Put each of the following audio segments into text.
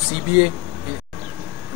CBA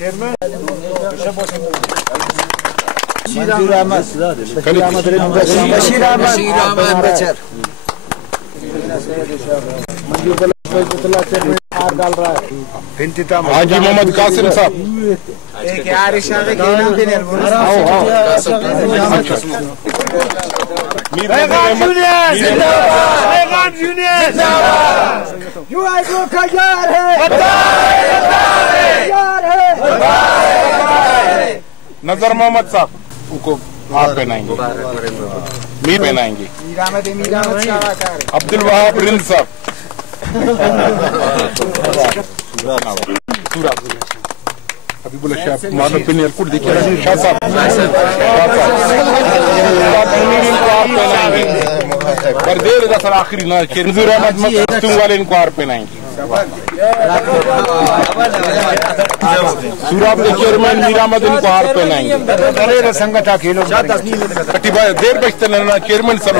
Chairman, Bashir Ahmad Bachar. ڈال رہا ہے حاجی محمد قاسم صاحب نظر محمد صاحب ان کو ہاتھ پہنائیں گے میر پہنائیں گے عبد الوہاب رند صاحب حبیب اللہ شاہ محمد بن ایئرپورٹ دیکھیے شاہ صاحب پر دیر دا سر آخری نہ نظیر احمد مختوم والے ان کو ہار پہنائیں گے سوراب کے چیئرمین میر احمد ان کو ہار پہنائیں گے سنگٹا کھیلو کٹی بھائی دیر بچتے نہ چیئرمین سر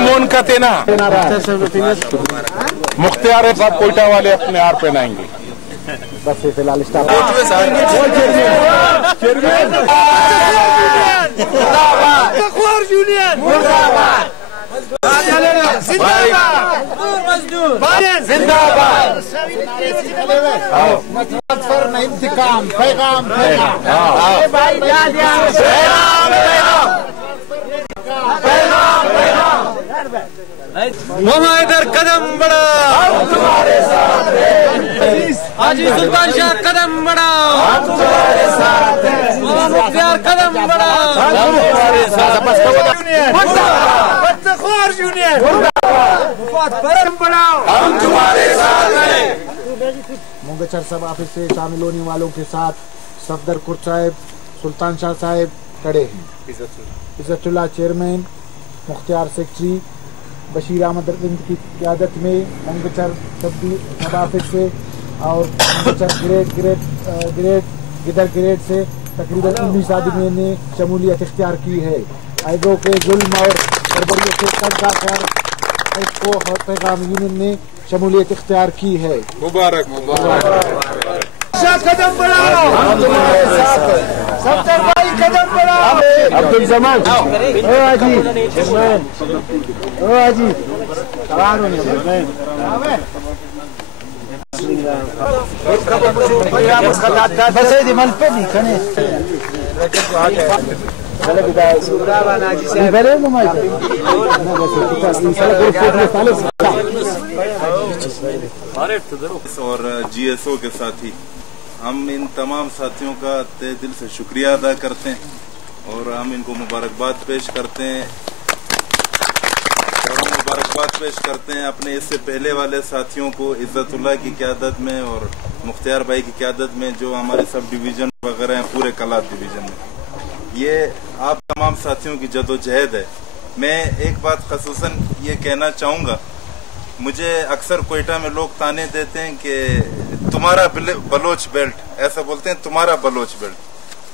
مون کا تینا مختار صاحب کوئٹہ والے اپنے ہار پہنائیں گے بس فی الحال انتقام پیغام ادھر قدم بڑھا حاجی سلطان شاہ قدم بڑھا مختار قدم بڑھا مونگچر سب آفس سے شامل ہونے والوں کے ساتھ صفدر کرد صاحب سلطان شاہ صاحب کھڑے ہیں. عزت اللہ چیئرمین، مختار سیکٹری، بشیر احمد رند کی قیادت میں مونگچر سب آفس سے اور مونگچر گدر گریڈ سے تقریباً 19 آدمیوں نے شمولیت اختیار کی ہے. ایگو کے ظلم اور بربریت سے قبضہ کر کو پیغام یونین نے شمولیت اختیار کی ہے. مبارک قدم بڑھاؤ، صفدر بھائی قدم بڑھاؤ. عبد الزمان اور جی ایس او کے ساتھی، ہم ان تمام ساتھیوں کا تہ دل سے شکریہ ادا کرتے ہیں اور ہم ان کو مبارکباد پیش کرتے ہیں اپنے اس سے پہلے والے ساتھیوں کو عزت اللہ کی قیادت میں اور مختار بھائی کی قیادت میں جو ہمارے سب ڈویژن وغیرہ ہیں پورے کلات ڈویژن میں. یہ آپ تمام ساتھیوں کی جد و جہد ہے. میں ایک بات خصوصاً یہ کہنا چاہوں گا، مجھے اکثر کوئٹہ میں لوگ تانے دیتے ہیں کہ تمہارا بلوچ بیلٹ، ایسا بولتے ہیں تمہارا بلوچ بیلٹ،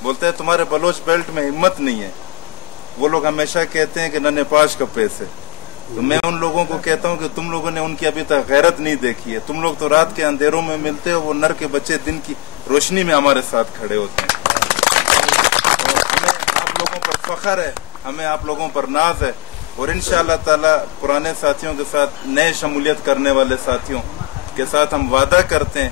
بولتے ہیں تمہارے بلوچ بیلٹ میں ہمت نہیں ہے. وہ لوگ ہمیشہ کہتے ہیں کہ نہ نپاش کا پیس ہے. تو میں ان لوگوں کو کہتا ہوں کہ تم لوگوں نے ان کی ابھی تک غیرت نہیں دیکھی ہے. تم لوگ تو رات کے اندھیروں میں ملتے ہو، وہ نر کے بچے دن کی روشنی میں ہمارے ساتھ کھڑے ہوتے ہیں. ہمیں آپ لوگوں پر فخر ہے، ہمیں آپ لوگوں پر ناز ہے اور انشاءاللہ تعالی پرانے ساتھیوں کے ساتھ نئے شمولیت کرنے والے ساتھیوں کے ساتھ ہم وعدہ کرتے ہیں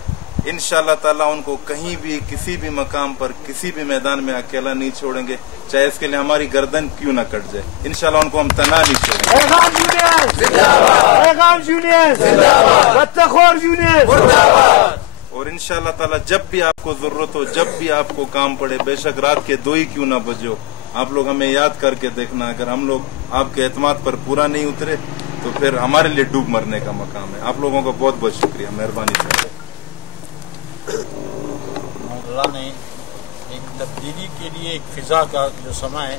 انشاءاللہ تعالی ان کو کہیں بھی کسی بھی مقام پر کسی بھی میدان میں اکیلا نہیں چھوڑیں گے، چاہے اس کے لیے ہماری گردن کیوں نہ کٹ جائے. انشاءاللہ ان کو ہم تنہا نہیں چھوڑیں گے. اور انشاءاللہ تعالی جب بھی آپ کو ضرورت ہو، جب بھی آپ کو کام پڑے، بے شک رات کے 2 ہی کیوں نہ بجے ہو، آپ لوگ ہمیں یاد کر کے دیکھنا. اگر ہم لوگ آپ کے اعتماد پر پورا نہیں اترے تو پھر ہمارے لیے ڈوب مرنے کا مقام ہے. آپ لوگوں کا بہت بہت شکریہ، مہربانی سے. اللہ نے ایک تبدیلی کے لیے ایک فضا کا جو سما ہے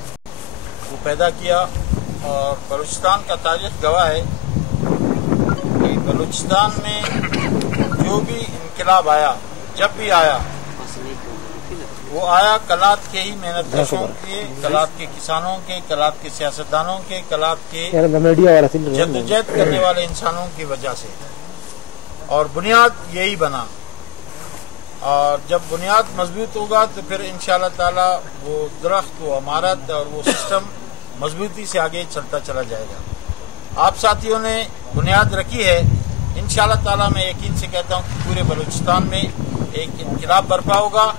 وہ پیدا کیا اور بلوچستان کا تاریخ گواہ ہے کہ بلوچستان میں جو بھی انقلاب آیا، جب بھی آیا، وہ آیا کلات کے ہی محنت کشوں کے، کلات کے کسانوں کے، کلات کے سیاستدانوں کے، کلات کے جدوجہد کرنے والے انسانوں کی وجہ سے. اور بنیاد یہی بنا. اور جب بنیاد مضبوط ہوگا تو پھر انشاءاللہ تعالی وہ درخت، وہ عمارت اور وہ سسٹم مضبوطی سے آگے چلتا چلا جائے گا. آپ ساتھیوں نے بنیاد رکھی ہے. انشاءاللہ تعالی میں یقین سے کہتا ہوں کہ پورے بلوچستان میں ایک انقلاب برپا ہوگا.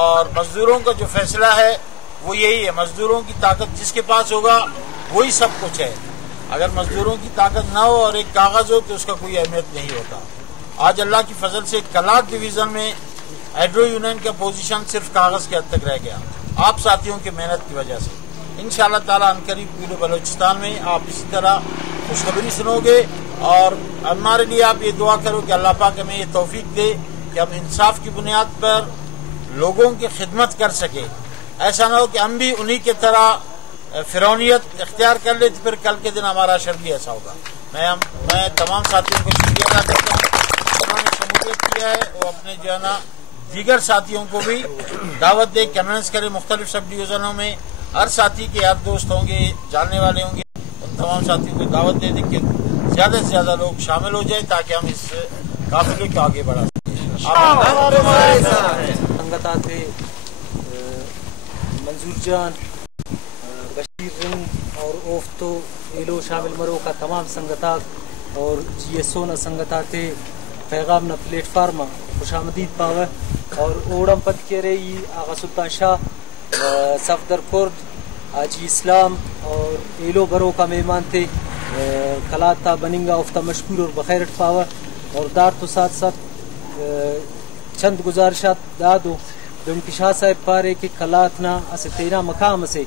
اور مزدوروں کا جو فیصلہ ہے وہ یہی ہے. مزدوروں کی طاقت جس کے پاس ہوگا وہی سب کچھ ہے. اگر مزدوروں کی طاقت نہ ہو اور ایک کاغذ ہو تو اس کا کوئی اہمیت نہیں ہوتا. آج اللہ کی فضل سے کلات ڈویژن میں ہیڈرو یونین کا پوزیشن صرف کاغذ کے حد تک رہ گیا، آپ ساتھیوں کی محنت کی وجہ سے. انشاءاللہ تعالی عنقریب پورے بلوچستان میں آپ اسی طرح خوشخبری سنو گے. اور ہمارے لیے آپ یہ دعا کرو کہ اللہ پاک ہمیں یہ توفیق دے کہ ہم انصاف کی بنیاد پر لوگوں کی خدمت کر سکے. ایسا نہ ہو کہ ہم بھی انہی کی طرح فرعونیت اختیار کر لیں تو پھر کل کے دن ہمارا اشر بھی ایسا ہوگا. میں تمام ساتھیوں کو شکریہ ادا کرتا ہوں انہوں نے شمولیت کیا ہے. وہ اپنے جو ہے نا دیگر ساتھیوں کو بھی دعوت دے کنوینس کرے. مختلف سب ڈویژنوں میں ہر ساتھی کے یار دوست ہوں گے، جاننے والے ہوں گے. ان تمام ساتھیوں کو دعوت دے کہ زیادہ سے زیادہ لوگ شامل ہو جائیں تاکہ ہم اس قافلے کو آگے بڑھا سکیں. سنگتات منظور جان، بشیر رنگ اور اوفتو ایلو شامل مرو کا تمام سنگتات اور جی ایس او نہ سنگتات پیغام نہ پلیٹ فارم خوش آمدید پاوے. اور اوڑم پت کے رہی آغا سلطان شاہ، صفدر کرد، حاجی اسلام اور ایلو برو کا مہمان تھے. کلات تا بننگا افتا مشکور اور بخیرت پاوے. اور دار تو ساتھ ساتھ چند گزارشات دادو دمکی شاہ صاحب پارے کہ کلات نا اسے تیرا مقام سے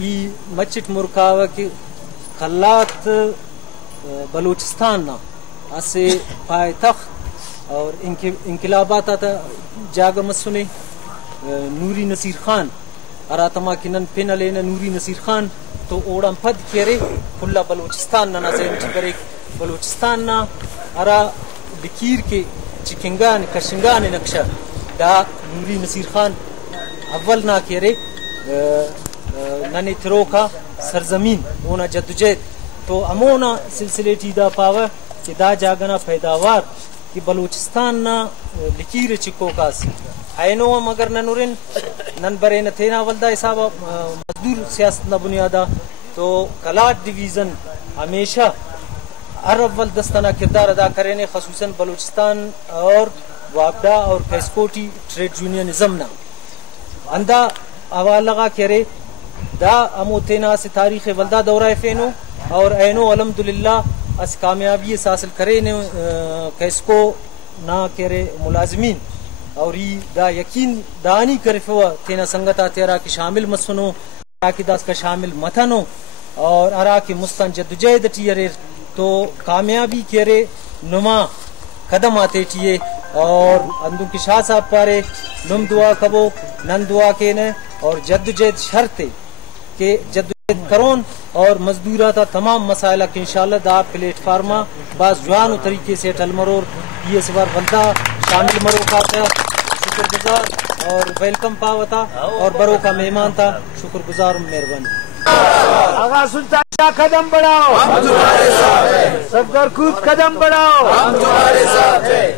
ای مچٹ مرکاوہ کہ کلات بلوچستان نا اسے پائے تخت اور انقلابات آتا جاگہ مسنے نوری نصیر خان اراتما کنن پین علینا نوری نصیر خان تو اوڑم پد کیرے کھلا بلوچستان نا زین چکرے بلوچستان نا ارا بکیر کے چکنگان کشنگان نقشہ دا نوری نصیر خان اول نا کیرے ننی ترو کا سرزمین اونا جدوجہد تو امونا سلسلے ٹیدہ پاوہ کہ دا جاگنا پیداوار کہ بلوچستان نا لکیر چکو کاسی اینو ہم اگر ننورن نن برے نتینا والدہ حساب مزدور سیاست نہ بنیادہ تو کلات ڈویژن ہمیشہ ہر اول دستانہ کردار ادا کرے نے، خصوصاً بلوچستان اور وابڈا اور کیسکوٹی ٹریڈ یونینزم نا اندہ حوال لگا کرے دا امو تینا سے تاریخ والدہ دورہ فینو اور اینو الحمدللہ اس کامیابی حاصل کرے نے کیسکو نہ کرے ملازمین اور ای دا یقین دانی کرے فوا تینا سنگتا تیرا کی شامل مسنو تاکہ داس کا شامل متنو اور ارا کی مستن جدوجہد ٹیرے تو کامیابی کرے نما قدم آتے ٹیے. اور اندو کی شاہ صاحب پارے نم دعا کبو نن دعا کینے اور جدوجہد شرط کہ جدوجہد کرون اور مزدوراتا تمام مسائل کہ انشاءاللہ دا پلیٹ فارما بعض جوان طریقے سے ٹل مرور یہ سوار بندہ شامل مرو کا تھا شکر گزار اور ویلکم پاوتا اور برو کا مہمان تھا شکر گزار مہربانی. آغا سلطان شاہ قدم بڑھاؤ ہم تمہارے ساتھ ہیں. صفدر کرد قدم بڑھاؤ ہم تمہارے ساتھ ہیں.